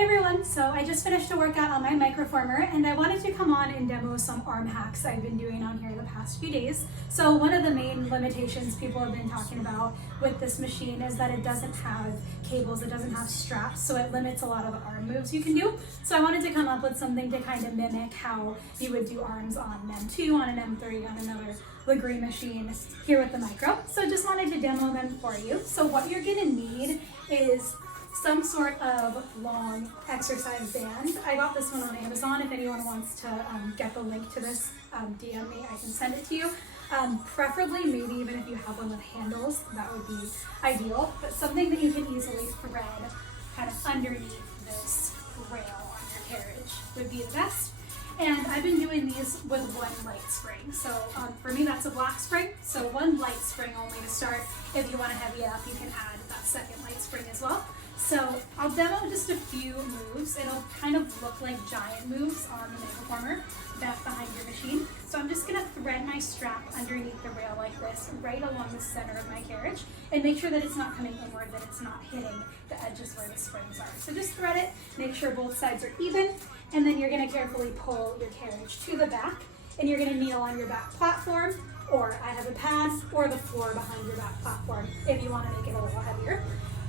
Hey everyone, so I just finished a workout on my microformer and I wanted to come on and demo some arm hacks I've been doing on here the past few days. So one of the main limitations people have been talking about with this machine is that it doesn't have cables, it doesn't have straps, so it limits a lot of the arm moves you can do. So I wanted to come up with something to kind of mimic how you would do arms on an M2, on an M3, on another Legree machine here with the micro. So just wanted to demo them for you. So what you're gonna need is some sort of long exercise band. I got this one on Amazon. If anyone wants to get the link to this, DM me, I can send it to you. Preferably, maybe even if you have one with handles, that would be ideal. But something that you can easily thread kind of underneath this rail on your carriage would be the best. And I've been doing these with one light spring. So for me, that's a black spring. So one light spring only to start. If you want to heavy it up, you can add that second light spring as well. So I'll demo just a few moves. It'll kind of look like giant moves on the microformer back behind your machine. So I'm just gonna thread my strap underneath the rail like this, right along the center of my carriage, and make sure that it's not coming inward, that it's not hitting the edges where the springs are. So just thread it, make sure both sides are even, and then you're gonna carefully pull your carriage to the back, and you're gonna kneel on your back platform, or I have a pad, or the floor behind your back platform if you wanna make it a little heavier.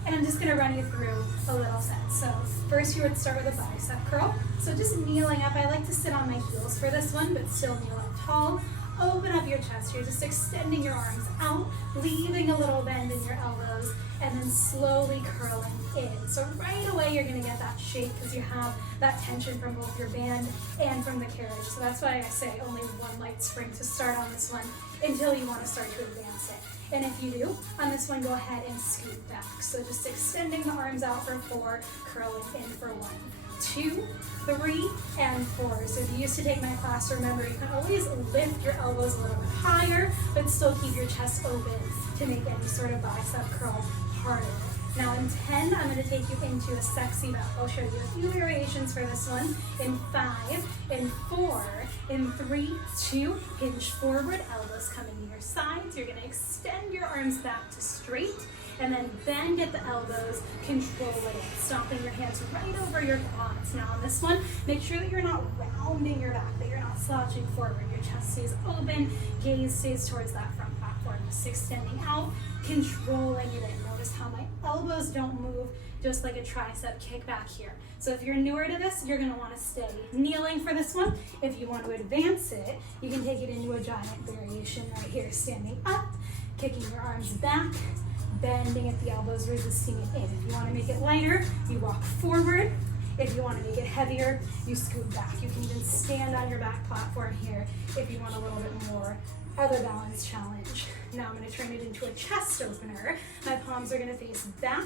And I'm just gonna run you through a little set. So first you would start with a bicep curl. So just kneeling up, I like to sit on my heels for this one, but still kneel up tall. Open up your chest, you're just extending your arms out, leaving a little bend in your elbows, and then slowly curling in. So right away you're gonna get that shape because you have that tension from both your band and from the carriage. So that's why I say only one light spring to start on this one until you wanna start to advance it. And if you do, on this one, go ahead and scoot back. So just extending the arms out for 4, curling in for 1, 2, 3, and 4. So if you used to take my class, remember you can always lift your elbows a little bit higher, but still keep your chest open to make any sort of bicep curl harder. Now in 10, I'm gonna take you into a sexy back. I'll show you a few variations for this one. In 5, in 4, in 3, 2, hinge forward, elbows coming to your sides. You're gonna extend your arms back to straight, and then bend at the elbows, control it, stomping your hands right over your quads. Now on this one, make sure that you're not rounding your back, that you're not slouching forward. Your chest stays open, gaze stays towards that front platform, just extending out, controlling it in. Notice how my elbows don't move, just like a tricep kick back here. So if you're newer to this, you're gonna wanna stay kneeling for this one. If you want to advance it, you can take it into a giant variation right here, standing up, kicking your arms back, bending at the elbows, resisting it in. If you wanna make it lighter, you walk forward. If you wanna make it heavier, you scoot back. You can even stand on your back platform here if you want a little bit more of a balance challenge. Now I'm gonna turn it into a chest opener. My palms are gonna face back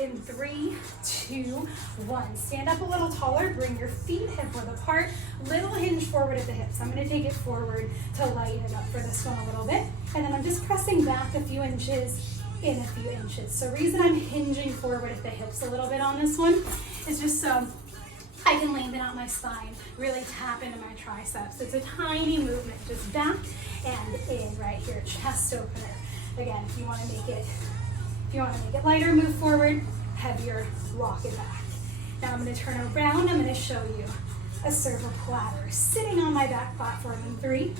in 3, 2, 1. Stand up a little taller, bring your feet hip width apart, little hinge forward at the hips. I'm gonna take it forward to lighten it up for this one a little bit. And then I'm just pressing back a few inches in a few inches. So reason I'm hinging forward at the hips a little bit on this one is just so I can lengthen out my spine, really tap into my triceps. It's a tiny movement, just back and in right here, chest opener. Again, if you want to make it lighter, move forward, heavier, walk it back. Now I'm going to turn around, I'm going to show you a circle platter, sitting on my back platform in 3,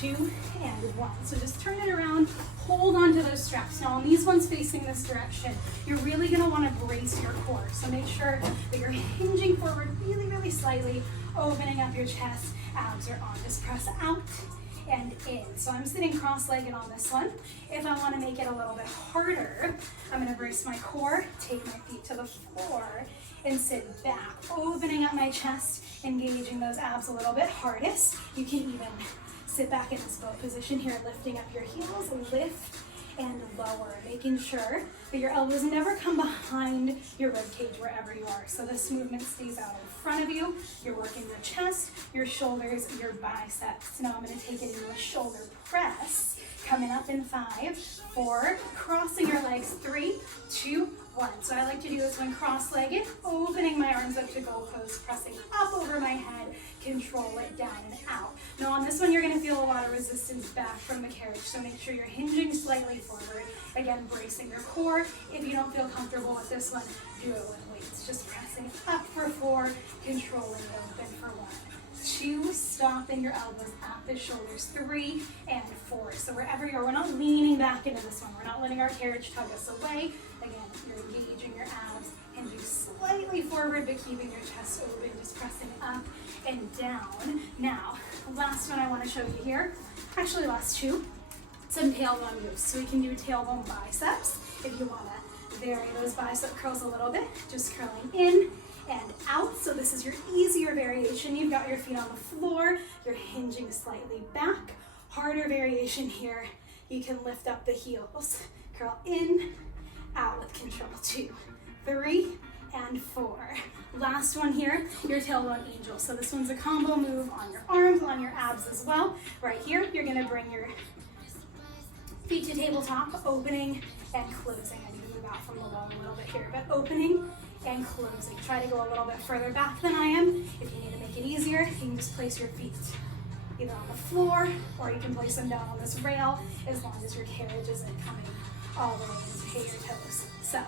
2, and 1. So just turn it around, hold on to those straps. Now on these ones facing this direction, you're really gonna wanna brace your core. So make sure that you're hinging forward really, really slightly, opening up your chest, abs are on. Just press out and in. So I'm sitting cross-legged on this one. If I wanna make it a little bit harder, I'm gonna brace my core, take my feet to the floor, and sit back, opening up my chest, engaging those abs a little bit hardest. You can even sit back in this boat position here, lifting up your heels, lift and lower, making sure that your elbows never come behind your rib cage wherever you are. So this movement stays out in front of you. You're working your chest, your shoulders, your biceps. Now I'm gonna take it into a shoulder press. Coming up in 5, 4, crossing your legs, 3, 2, 1. So I like to do this one cross-legged, opening my arms up to goal pose, pressing up over my head, control it down and out. Now on this one, you're gonna feel a lot of resistance back from the carriage, so make sure you're hinging slightly forward. Again, bracing your core. If you don't feel comfortable with this one, do it with weights. Just pressing up for 4, controlling open for 1. 2, stopping your elbows at the shoulders. 3 and 4. So wherever you are, we're not leaning back into this one. We're not letting our carriage tug us away. Again, you're engaging your abs, hinging slightly forward, but keeping your chest open, just pressing up and down. Now, last one I want to show you here, actually last 2, some tailbone moves. So we can do tailbone biceps if you want to vary those bicep curls a little bit, just curling in and out. So this is your easier variation. You've got your feet on the floor, you're hinging slightly back. Harder variation here, you can lift up the heels, curl in, out with control. 2, 3, and 4. Last one here, your tailbone angel. So this one's a combo move on your arms, on your abs as well. Right here, you're gonna bring your feet to tabletop, opening and closing. I need to move out from the wall a little bit here, but opening and closing. Try to go a little bit further back than I am. If you need to make it easier, you can just place your feet either on the floor or you can place them down on this rail as long as your carriage isn't coming all the way into your toes. So,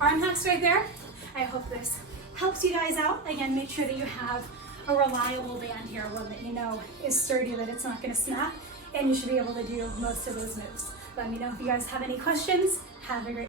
arm hacks right there. I hope this helps you guys out. Again, make sure that you have a reliable band here, one that you know is sturdy, that it's not gonna snap, and you should be able to do most of those moves. Let me know if you guys have any questions. Have a great